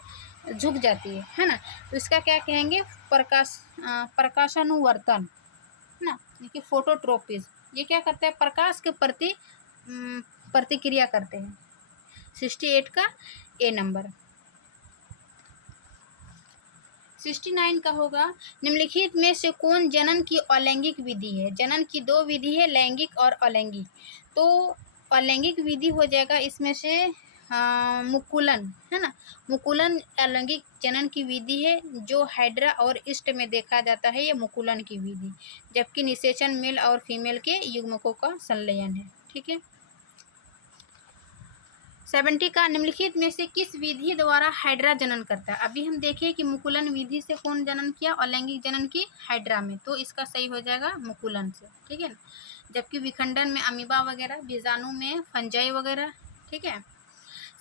झुक जाती है ना। तो इसका क्या कहेंगे? प्रकाशानुवर्तन, है ना, कि फोटोट्रोपिज्म। ये क्या करता है? प्रकाश के प्रति प्रतिक्रिया करते हैं। 68 का ए नंबर। 69 का होगा, निम्नलिखित में से कौन जनन की अलैंगिक विधि है? जनन की दो विधि है, लैंगिक और अलैंगिक। तो अलैंगिक विधि हो जाएगा इसमें से मुकुलन, है ना। मुकुलन अलैंगिक जनन की विधि है, जो हाइड्रा और ईस्ट में देखा जाता है, ये मुकुलन की विधि। जबकि निषेचन मेल और फीमेल के युग्मकों का संलयन है। ठीक है। 70 का, निम्नलिखित में से किस विधि द्वारा हाइड्रा जनन करता है? अभी हम देखें कि मुकुलन विधि से कौन जनन किया, अलैंगिक जनन की हाइड्रा में, तो इसका सही हो जाएगा मुकुलन से। ठीक है ना। जबकि विखंडन में अमीबा वगैरह, बीजाणु में फंजाई वगैरह। ठीक है।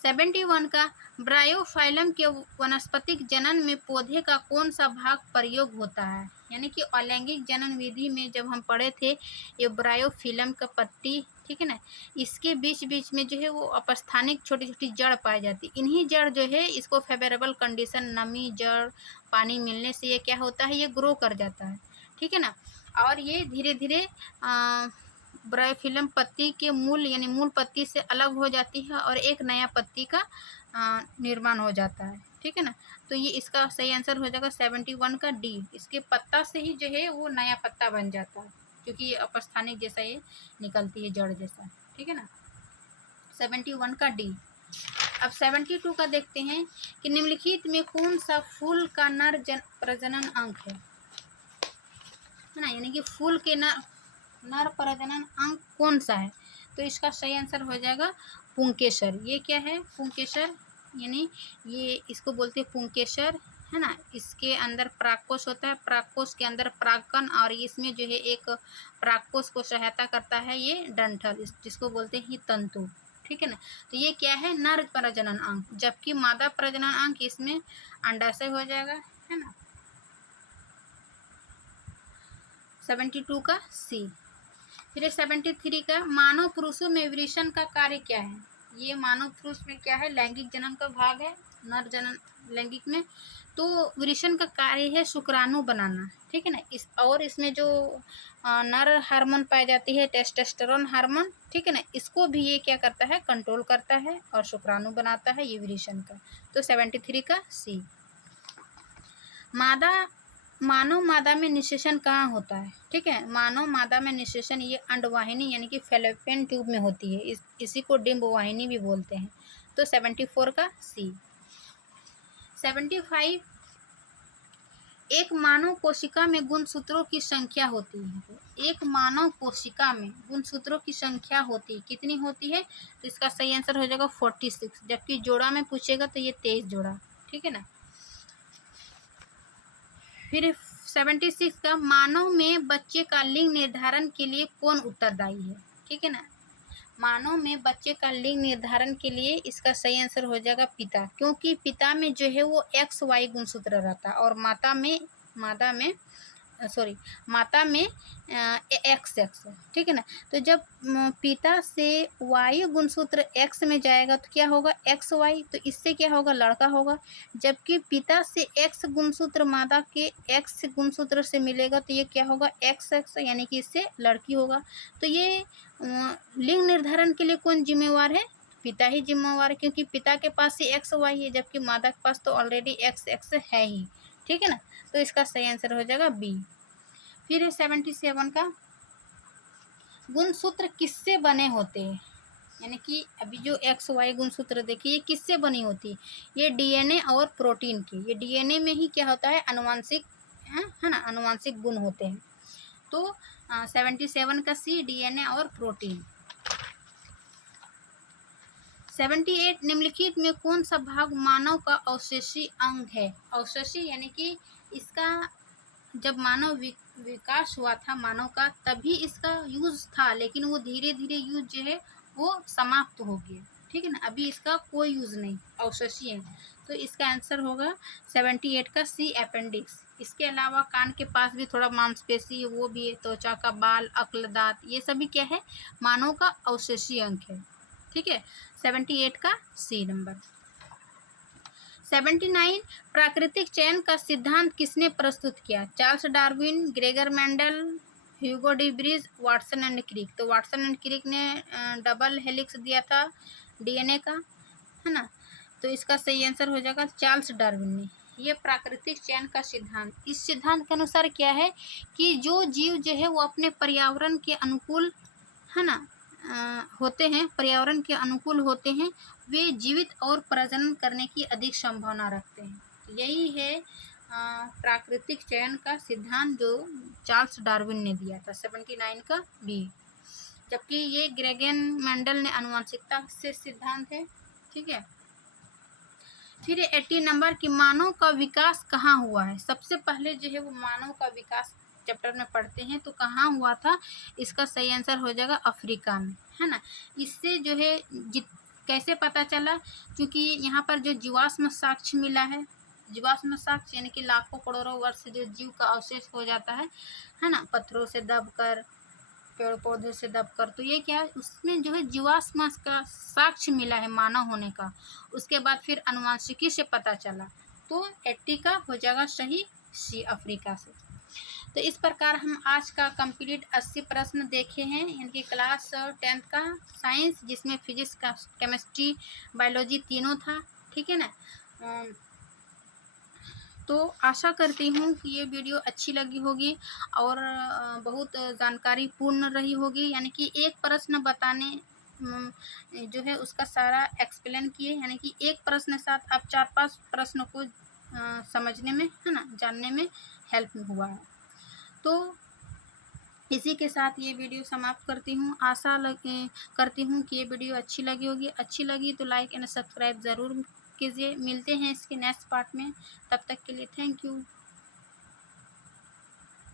71 का, ब्रायोफाइलम के वनस्पतिक जनन में पौधे का कौन सा भाग प्रयोग होता है? यानी कि अलैंगिक जनन विधि में जब हम पढ़े थे, ये ब्रायोफिलम का पत्ती, ठीक है ना, इसके बीच बीच में जो है वो अपस्थानिक छोटी छोटी जड़ पाई जाती। इन्हीं जड़ जो है इसको फेवरेबल कंडीशन, नमी, जड़, पानी मिलने से ये क्या होता है, ये ग्रो कर जाता है। ठीक है ना। और ये धीरे धीरे ब्रायोफिलम पत्ती के मूल यानी मूल पत्ती से अलग हो जाती है और एक नया पत्ती का निर्माण हो जाता है। ठीक है ना। तो ये इसका सही आंसर हो जाएगा 71 का डी। इसके पत्ता से ही जो है वो नया पत्ता बन जाता है, क्योंकि ये अपस्थानिक जैसा ये निकलती है, जड़ जैसा। ठीक है ना। 71 का डी। अब 72 का देखते हैं कि निम्नलिखित में कौन सा फूल का नर प्रजनन अंग है ना। यानी कि फूल के नर प्रजनन अंग कौन सा है? तो इसका सही आंसर हो जाएगा पुंकेसर। ये क्या है? पुंकेसर, यानी ये इसको बोलते हैं पुंकेसर, है ना। इसके अंदर परागकोश होता है, परागकोश के अंदर परागकण, और इसमें जो है एक परागकोश को सहायता करता है ये डंठल, जिसको बोलते हैं तंतु। ठीक है ना। तो ये क्या है? नर प्रजनन अंग। जबकि मादा प्रजनन अंग इसमें अंडाशय हो जाएगा, है ना। 72 का सी। फिर 73 का, मानव पुरुषों में विवृषण का कार्य क्या है? ये मानव पुरुष में क्या है? लैंगिक जनन का भाग है, नर जनन लैंगिक में। तो विवृषण का कार्य है शुक्राणु बनाना। ठीक है ना। और इसमें जो नर हार्मोन पाई जाती है, टेस्टोस्टेरोन हार्मोन, ठीक है ना, इसको भी ये क्या करता है? कंट्रोल करता है और शुक्राणु बनाता है, ये विवृषण का। तो 73 का सी। मानव मादा में निषेचन कहाँ होता है? ठीक है। मानव मादा में निषेचन ये अंडवाहिनी यानी कि फैलोपियन ट्यूब में होती है। इसी को डिंब वाहिनी भी बोलते हैं। तो 74 का सी। 75, एक मानव कोशिका में गुणसूत्रों की संख्या होती है। एक मानव कोशिका में गुणसूत्रों की संख्या होती है, कितनी होती है? तो इसका सही आंसर हो जाएगा 46। जबकि जोड़ा में पूछेगा तो ये 23 जोड़ा। ठीक है ना। फिर 76 का, मानव में बच्चे का लिंग निर्धारण के लिए कौन उत्तरदायी है? ठीक है ना। मानव में बच्चे का लिंग निर्धारण के लिए इसका सही आंसर हो जाएगा पिता, क्योंकि पिता में जो है वो XY गुणसूत्र रहता है और माता में XX। ठीक है ना। तो जब पिता से Y गुणसूत्र X में जाएगा तो क्या होगा? XY। तो इससे क्या होगा? लड़का होगा। जबकि पिता से X गुणसूत्र माता के X गुणसूत्र से मिलेगा तो ये क्या होगा? XX, यानी कि इससे लड़की होगा। तो ये लिंग निर्धारण के लिए कौन जिम्मेवार है? पिता ही जिम्मेवार है, क्योंकि पिता के पास ही XY है, जबकि माता के पास तो ऑलरेडी XX है ही। ठीक है ना। तो इसका सही आंसर हो जाएगा बी। फिर है 77 का, गुणसूत्र किससे बने होते हैं? यानी कि अभी जो XY गुणसूत्र देखिए ये किससे बनी होती है? ये DNA और प्रोटीन की। ये DNA में ही क्या होता है? अनुवांशिक, है ना, अनुवांशिक गुण होते हैं। तो 77 का सी, DNA और प्रोटीन। 78, निम्नलिखित में कौन सा भाग मानव का अवशेषी अंग है? अवशेषी यानी कि इसका जब मानव विकास हुआ था मानव का, तभी इसका यूज था, लेकिन वो धीरे धीरे यूज जो है वो समाप्त हो गया। ठीक है ना। अभी इसका कोई यूज नहीं, अवशेषी है। तो इसका आंसर होगा 78 का सी, अपेंडिक्स। इसके अलावा कान के पास भी थोड़ा मांसपेशी है, वो भी है। त्वचा का बाल, अक्ल, दांत, ये सभी क्या है? मानव का अवशेषी अंग है। ठीक है। 78 का सी नंबर। 79, प्राकृतिक चयन का सिद्धांत किसने प्रस्तुत किया? Charles Darwin, Gregor Mendel, Hugo de Vries, Watson and Crick. तो वाटसन एंड क्रिक ने डबल हेलिक्स दिया था DNA का। है ना। तो इसका सही आंसर हो जाएगा चार्ल्स डार्विन ने। ये प्राकृतिक चयन का सिद्धांत, इस सिद्धांत के अनुसार क्या है कि जो जीव जो है वो अपने पर्यावरण के अनुकूल, है ना, होते हैं, पर्यावरण के अनुकूल होते हैं, वे जीवित और प्रजनन करने की अधिक संभावना रखते हैं। तो यही है प्राकृतिक चयन का सिद्धांत जो चार्ल्स डार्विन ने दिया था 79 का बी। जबकि ये ग्रेगन मेंडल ने आनुवंशिकता से सिद्धांत है। ठीक है। फिर 80 नंबर की मानव का विकास कहाँ हुआ है। सबसे पहले जो है वो मानव का विकास चैप्टर में पढ़ते हैं तो कहाँ हुआ था, इसका सही आंसर हो जाएगा अफ्रीका में, है ना। इससे जो है कैसे पता चला, क्योंकि यहाँ पर जो जीवाश्म साक्ष्य मिला है, जीवाश्म साक्ष्य यानी कि लाखों करोड़ों वर्ष से जो जीव का अवशेष हो जाता है ना, पत्थरों से दबकर, पेड़ पौधे से दबकर, तो ये क्या है, उसमें जो है जीवाश्म का साक्ष्य मिला है मानव होने का। उसके बाद फिर आनुवंशिकी से पता चला, तो 80 का हो जाएगा सही सी, अफ्रीका से। तो इस प्रकार हम आज का कंप्लीट 80 प्रश्न देखे हैं, यानी कि क्लास 10th का साइंस, जिसमें फिजिक्स का, केमिस्ट्री, बायोलॉजी तीनों था। ठीक है ना। तो आशा करती हूँ कि ये वीडियो अच्छी लगी होगी और बहुत जानकारी पूर्ण रही होगी, यानी कि एक प्रश्न बताने जो है उसका सारा एक्सप्लेन किए, यानी कि एक प्रश्न के साथ आप 4-5 प्रश्न को समझने में, है ना, जानने में हेल्प हुआ है। तो इसी के साथ ये वीडियो समाप्त करती हूँ। आशा करती हूँ कि ये वीडियो अच्छी लगी होगी। अच्छी लगी तो लाइक एंड सब्सक्राइब ज़रूर कीजिए। मिलते हैं इसके नेक्स्ट पार्ट में, तब तक के लिए थैंक यू।